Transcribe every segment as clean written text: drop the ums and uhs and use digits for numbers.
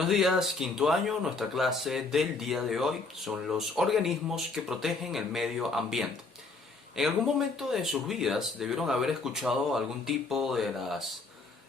Buenos días, quinto año. Nuestra clase del día de hoy son los organismos que protegen el medio ambiente. En algún momento de sus vidas debieron haber escuchado algún tipo de las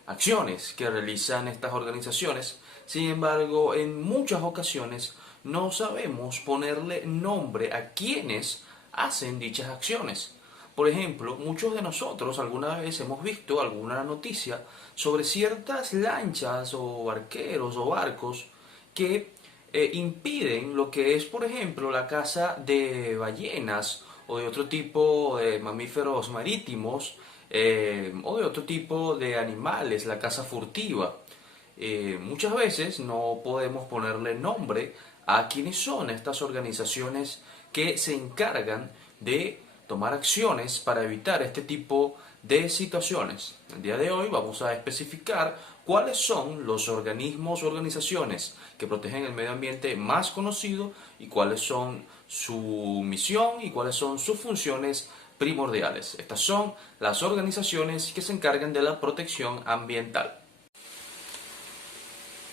acciones que realizan estas organizaciones. Sin embargo, en muchas ocasiones no sabemos ponerle nombre a quienes hacen dichas acciones. Por ejemplo, muchos de nosotros alguna vez hemos visto alguna noticia sobre ciertas lanchas o barqueros o barcos que impiden lo que es, por ejemplo, la caza de ballenas o de otro tipo de mamíferos marítimos o de otro tipo de animales, la caza furtiva. Muchas veces no podemos ponerle nombre a quiénes son estas organizaciones que se encargan de tomar acciones para evitar este tipo de situaciones. El día de hoy vamos a especificar cuáles son los organismos o organizaciones que protegen el medio ambiente más conocidos y cuáles son su misión y cuáles son sus funciones primordiales. Estas son las organizaciones que se encargan de la protección ambiental.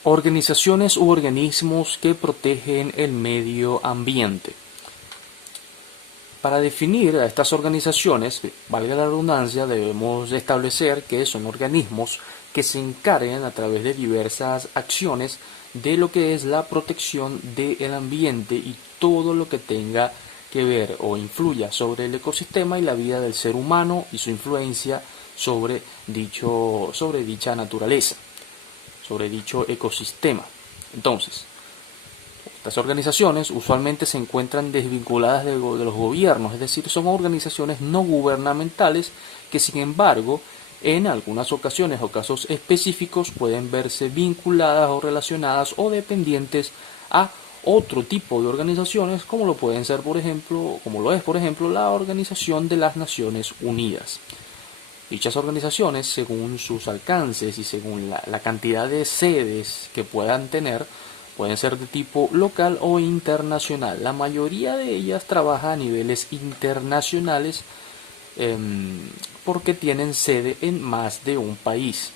Organizaciones u organismos que protegen el medio ambiente. Para definir a estas organizaciones, valga la redundancia, debemos establecer que son organismos que se encargan a través de diversas acciones de lo que es la protección del ambiente y todo lo que tenga que ver o influya sobre el ecosistema y la vida del ser humano y su influencia sobre dicha naturaleza, sobre dicho ecosistema. Entonces, estas organizaciones usualmente se encuentran desvinculadas de los gobiernos, es decir, son organizaciones no gubernamentales que, sin embargo, en algunas ocasiones o casos específicos pueden verse vinculadas o relacionadas o dependientes a otro tipo de organizaciones, como lo pueden ser, por ejemplo, la Organización de las Naciones Unidas. Dichas organizaciones, según sus alcances y según la cantidad de sedes que puedan tener, pueden ser de tipo local o internacional. La mayoría de ellas trabaja a niveles internacionales porque tienen sede en más de un país.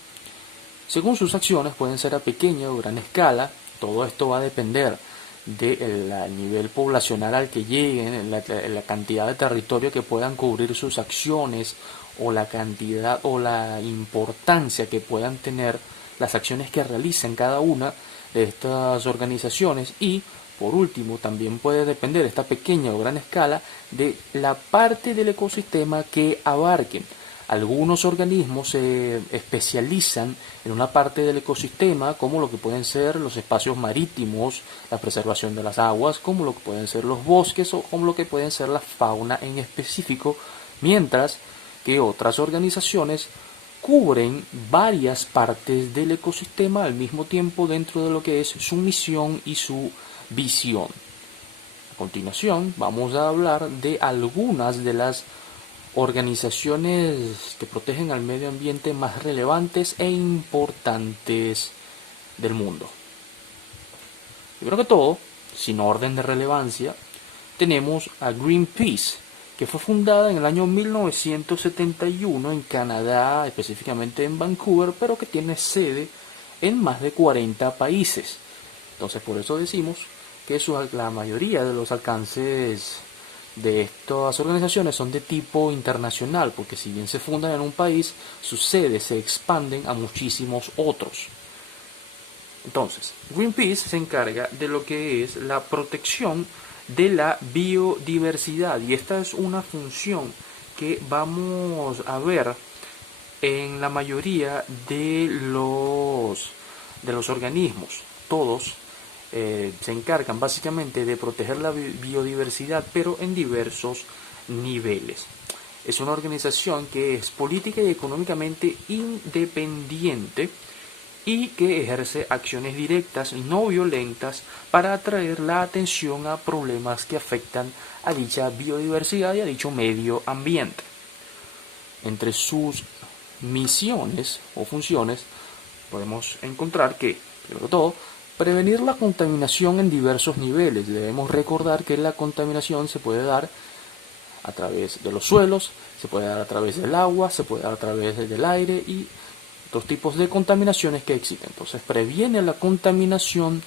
Según sus acciones pueden ser a pequeña o gran escala. Todo esto va a depender del nivel poblacional al que lleguen, la cantidad de territorio que puedan cubrir sus acciones o la cantidad o la importancia que puedan tener las acciones que realicen cada una de estas organizaciones. Y por último también puede depender esta pequeña o gran escala de la parte del ecosistema que abarquen. Algunos organismos se especializan en una parte del ecosistema, como lo que pueden ser los espacios marítimos, la preservación de las aguas, como lo que pueden ser los bosques o como lo que pueden ser la fauna en específico, mientras que otras organizaciones cubren varias partes del ecosistema al mismo tiempo dentro de lo que es su misión y su visión. A continuación vamos a hablar de algunas de las organizaciones que protegen al medio ambiente más relevantes e importantes del mundo. Primero que todo, sin orden de relevancia, tenemos a Greenpeace, que fue fundada en el año 1971 en Canadá, específicamente en Vancouver, pero que tiene sede en más de 40 países. Entonces, por eso decimos que la mayoría de los alcances de estas organizaciones son de tipo internacional, porque si bien se fundan en un país, sus sedes se expanden a muchísimos otros. Entonces, Greenpeace se encarga de lo que es la protección de la biodiversidad, y esta es una función que vamos a ver en la mayoría de los organismos. Todos se encargan básicamente de proteger la biodiversidad, pero en diversos niveles. Es una organización que es política y económicamente independiente y que ejerce acciones directas no violentas para atraer la atención a problemas que afectan a dicha biodiversidad y a dicho medio ambiente. Entre sus misiones o funciones podemos encontrar que, primero que todo, prevenir la contaminación en diversos niveles. Debemos recordar que la contaminación se puede dar a través de los suelos, se puede dar a través del agua, se puede dar a través del aire y dos tipos de contaminaciones que existen. Entonces previene la contaminación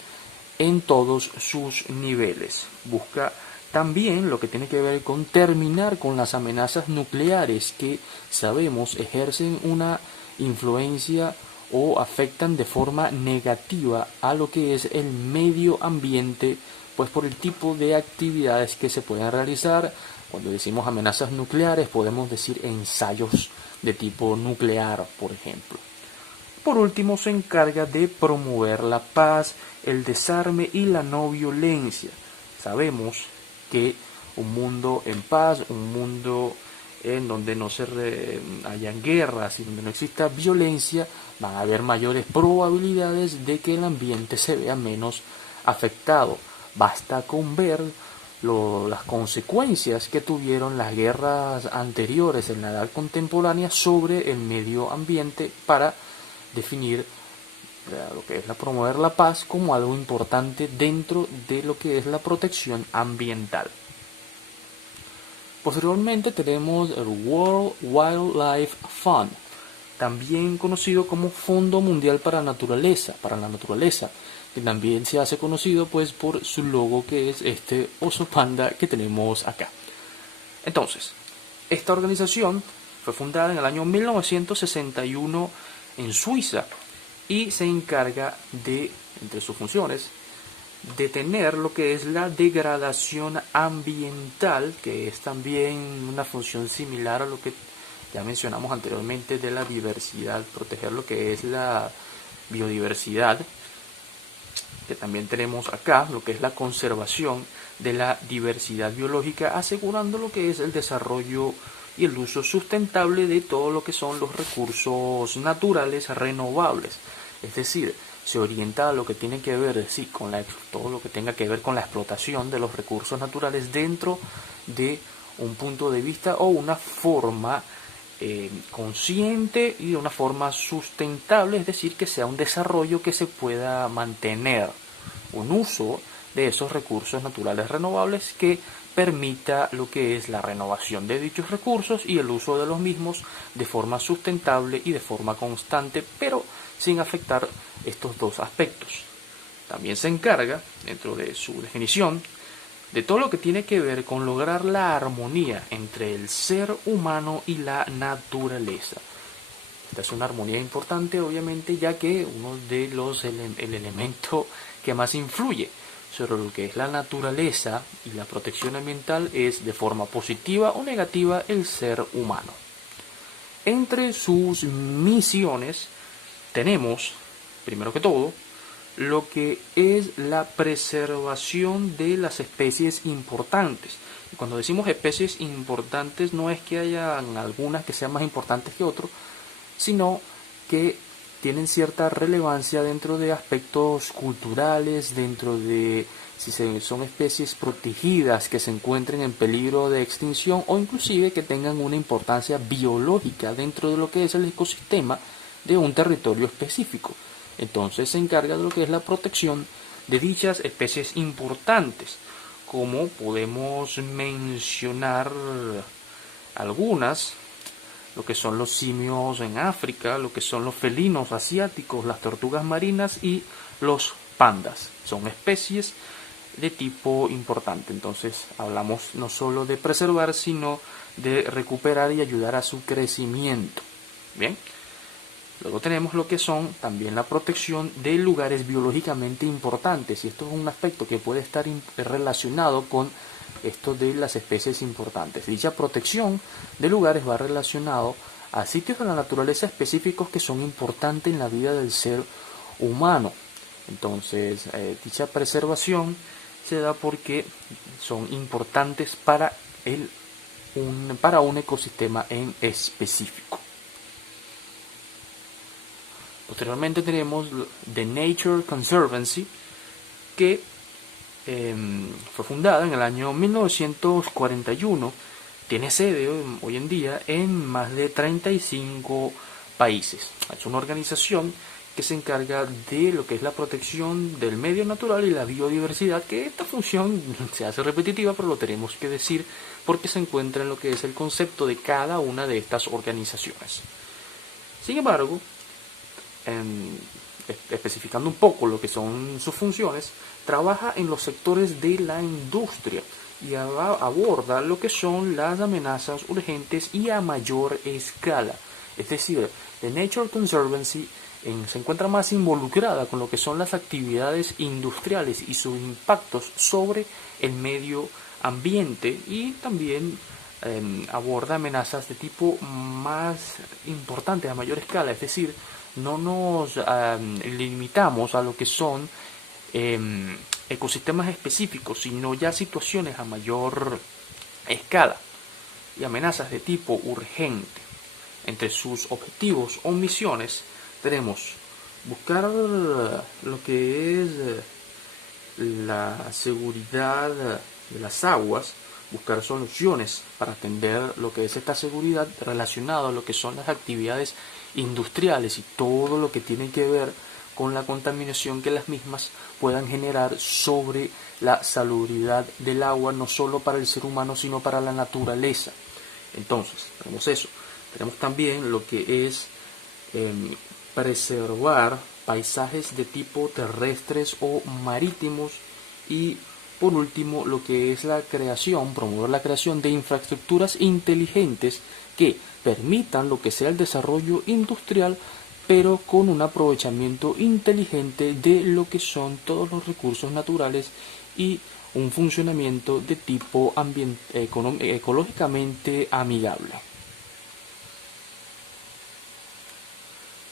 en todos sus niveles. Busca también lo que tiene que ver con terminar con las amenazas nucleares que sabemos ejercen una influencia o afectan de forma negativa a lo que es el medio ambiente, pues por el tipo de actividades que se pueden realizar. Cuando decimos amenazas nucleares podemos decir ensayos de tipo nuclear, por ejemplo. Por último, se encarga de promover la paz, el desarme y la no violencia. Sabemos que un mundo en paz, un mundo en donde no hayan guerras y donde no exista violencia, van a haber mayores probabilidades de que el ambiente se vea menos afectado. Basta con ver las consecuencias que tuvieron las guerras anteriores en la edad contemporánea sobre el medio ambiente para definir lo que es promover la paz como algo importante dentro de lo que es la protección ambiental. Posteriormente tenemos el World Wildlife Fund, también conocido como Fondo Mundial para la Naturaleza, que también se hace conocido pues por su logo, que es este oso panda que tenemos acá. Entonces, esta organización fue fundada en el año 1961 en Suiza y se encarga de, entre sus funciones, detener lo que es la degradación ambiental, que es también una función similar a lo que ya mencionamos anteriormente de la diversidad, proteger lo que es la biodiversidad, que también tenemos acá lo que es la conservación de la diversidad biológica, asegurando lo que es el desarrollo y el uso sustentable de todo lo que son los recursos naturales renovables. Es decir, se orienta a lo que tiene que ver con todo lo que tenga que ver con la explotación de los recursos naturales dentro de un punto de vista o una forma consciente y de una forma sustentable, es decir, que sea un desarrollo que se pueda mantener, un uso de esos recursos naturales renovables que permita lo que es la renovación de dichos recursos y el uso de los mismos de forma sustentable y de forma constante, pero sin afectar estos dos aspectos. También se encarga, dentro de su definición, de todo lo que tiene que ver con lograr la armonía entre el ser humano y la naturaleza. Esta es una armonía importante, obviamente, ya que uno de el elemento que más influye sobre lo que es la naturaleza y la protección ambiental es de forma positiva o negativa el ser humano. Entre sus misiones tenemos, primero que todo, lo que es la preservación de las especies importantes. Y cuando decimos especies importantes no es que hayan algunas que sean más importantes que otras, sino que tienen cierta relevancia dentro de aspectos culturales, dentro de si son especies protegidas que se encuentren en peligro de extinción o inclusive que tengan una importancia biológica dentro de lo que es el ecosistema de un territorio específico. Entonces se encarga de lo que es la protección de dichas especies importantes, como podemos mencionar algunas, lo que son los simios en África, lo que son los felinos asiáticos, las tortugas marinas y los pandas. Son especies de tipo importante. Entonces hablamos no solo de preservar, sino de recuperar y ayudar a su crecimiento. Bien. Luego tenemos lo que son también la protección de lugares biológicamente importantes, y esto es un aspecto que puede estar relacionado con esto de las especies importantes. Dicha protección de lugares va relacionado a sitios de la naturaleza específicos que son importantes en la vida del ser humano. Entonces, dicha preservación se da porque son importantes para un ecosistema en específico. Posteriormente tenemos The Nature Conservancy, que fue fundada en el año 1941. Tiene sede hoy en día en más de 35 países. Es una organización que se encarga de lo que es la protección del medio natural y la biodiversidad, que esta función se hace repetitiva, pero lo tenemos que decir porque se encuentra en lo que es el concepto de cada una de estas organizaciones. Sin embargo, especificando un poco lo que son sus funciones, trabaja en los sectores de la industria y aborda lo que son las amenazas urgentes y a mayor escala. Es decir, The Nature Conservancy se encuentra más involucrada con lo que son las actividades industriales y sus impactos sobre el medio ambiente, y también aborda amenazas de tipo más importante, a mayor escala. Es decir, no nos limitamos a lo que son ecosistemas específicos, sino ya situaciones a mayor escala y amenazas de tipo urgente. Entre sus objetivos o misiones tenemos buscar lo que es la seguridad de las aguas, buscar soluciones para atender lo que es esta seguridad relacionada a lo que son las actividades industriales y todo lo que tiene que ver con la contaminación que las mismas puedan generar sobre la salubridad del agua, no solo para el ser humano, sino para la naturaleza. Entonces, tenemos eso. Tenemos también lo que es preservar paisajes de tipo terrestres o marítimos, y por último lo que es promover la creación de infraestructuras inteligentes que permitan lo que sea el desarrollo industrial, pero con un aprovechamiento inteligente de lo que son todos los recursos naturales y un funcionamiento de tipo ecológicamente amigable.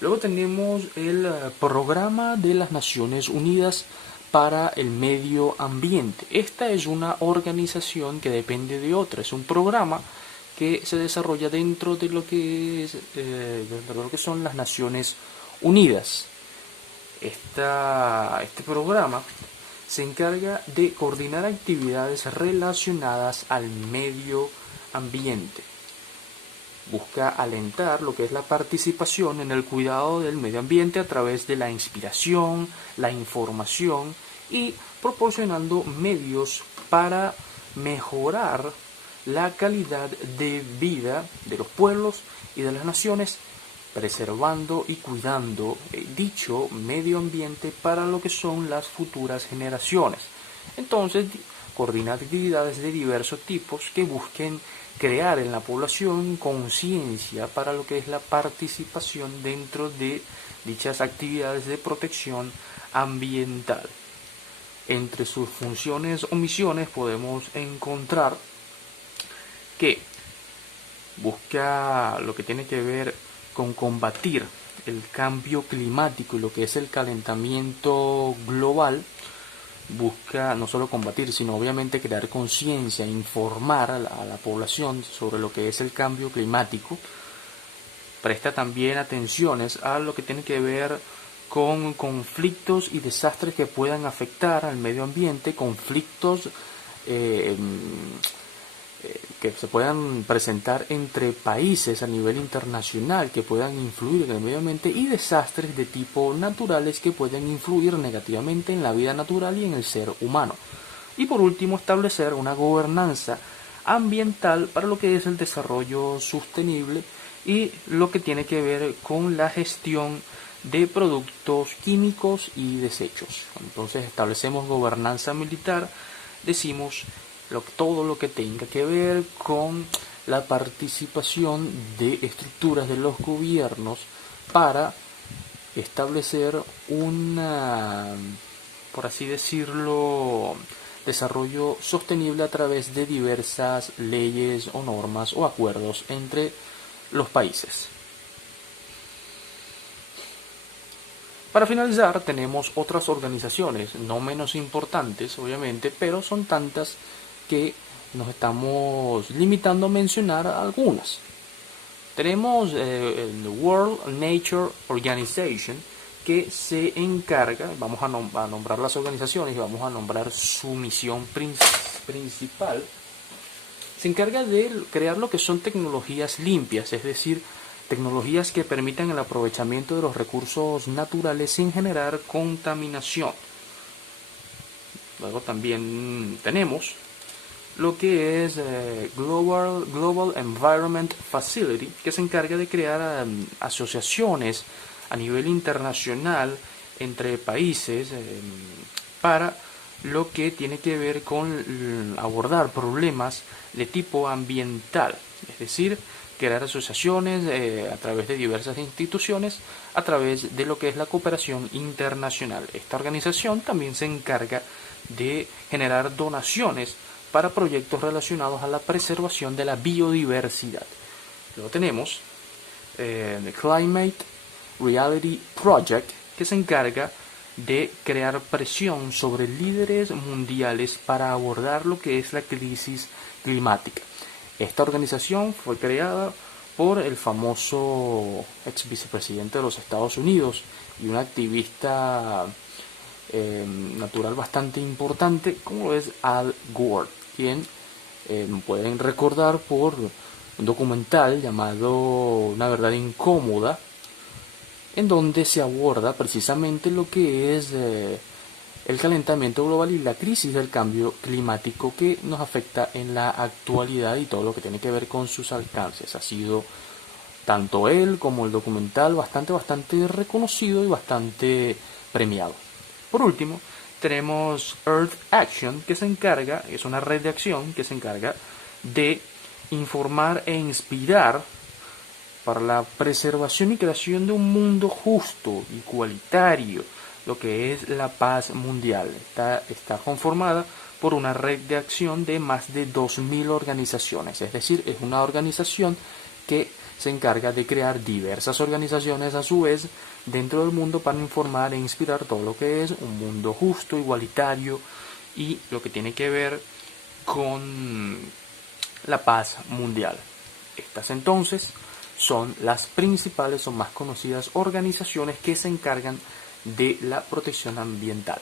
Luego tenemos el Programa de las Naciones Unidas para el Medio Ambiente. Esta es una organización que depende de otra, es un programa que se desarrolla dentro de lo que son las Naciones Unidas. Este programa se encarga de coordinar actividades relacionadas al medio ambiente. Busca alentar lo que es la participación en el cuidado del medio ambiente a través de la inspiración, la información y proporcionando medios para mejorar la calidad de vida de los pueblos y de las naciones, preservando y cuidando dicho medio ambiente para lo que son las futuras generaciones. Entonces, coordina actividades de diversos tipos que busquen crear en la población conciencia para lo que es la participación dentro de dichas actividades de protección ambiental. Entre sus funciones o misiones podemos encontrar que busca lo que tiene que ver con combatir el cambio climático y lo que es el calentamiento global. Busca no solo combatir, sino obviamente crear conciencia, informar a la población sobre lo que es el cambio climático. Presta también atenciones a lo que tiene que ver con conflictos y desastres que puedan afectar al medio ambiente, conflictos que se puedan presentar entre países a nivel internacional que puedan influir en el medio ambiente, y desastres de tipo naturales que pueden influir negativamente en la vida natural y en el ser humano. Y por último, establecer una gobernanza ambiental para lo que es el desarrollo sostenible y lo que tiene que ver con la gestión de productos químicos y desechos. Entonces establecemos gobernanza militar, decimos todo lo que tenga que ver con la participación de estructuras de los gobiernos para establecer por así decirlo, desarrollo sostenible a través de diversas leyes o normas o acuerdos entre los países. Para finalizar, tenemos otras organizaciones, no menos importantes obviamente, pero son tantas que nos estamos limitando a mencionar algunas. Tenemos el World Nature Organization, que se encarga, vamos a nombrar las organizaciones y vamos a nombrar su misión principal. Se encarga de crear lo que son tecnologías limpias, es decir, tecnologías que permitan el aprovechamiento de los recursos naturales sin generar contaminación. Luego también tenemos lo que es Global Environment Facility, que se encarga de crear asociaciones a nivel internacional entre países para lo que tiene que ver con abordar problemas de tipo ambiental, es decir, crear asociaciones a través de diversas instituciones, a través de lo que es la cooperación internacional. Esta organización también se encarga de generar donaciones para proyectos relacionados a la preservación de la biodiversidad. Luego tenemos el Climate Reality Project, que se encarga de crear presión sobre líderes mundiales para abordar lo que es la crisis climática. Esta organización fue creada por el famoso ex vicepresidente de los Estados Unidos y un activista natural bastante importante como es Al Gore, quien pueden recordar por un documental llamado Una verdad incómoda, en donde se aborda precisamente lo que es el calentamiento global y la crisis del cambio climático que nos afecta en la actualidad y todo lo que tiene que ver con sus alcances. Ha sido tanto él como el documental bastante reconocido y bastante premiado. Por último, tenemos Earth Action, que es una red de acción que se encarga de informar e inspirar para la preservación y creación de un mundo justo, igualitario, lo que es la paz mundial. Está conformada por una red de acción de más de 2.000 organizaciones, es decir, es una organización que se encarga de crear diversas organizaciones a su vez dentro del mundo para informar e inspirar todo lo que es un mundo justo, igualitario y lo que tiene que ver con la paz mundial. Estas entonces son las principales o más conocidas organizaciones que se encargan de la protección ambiental.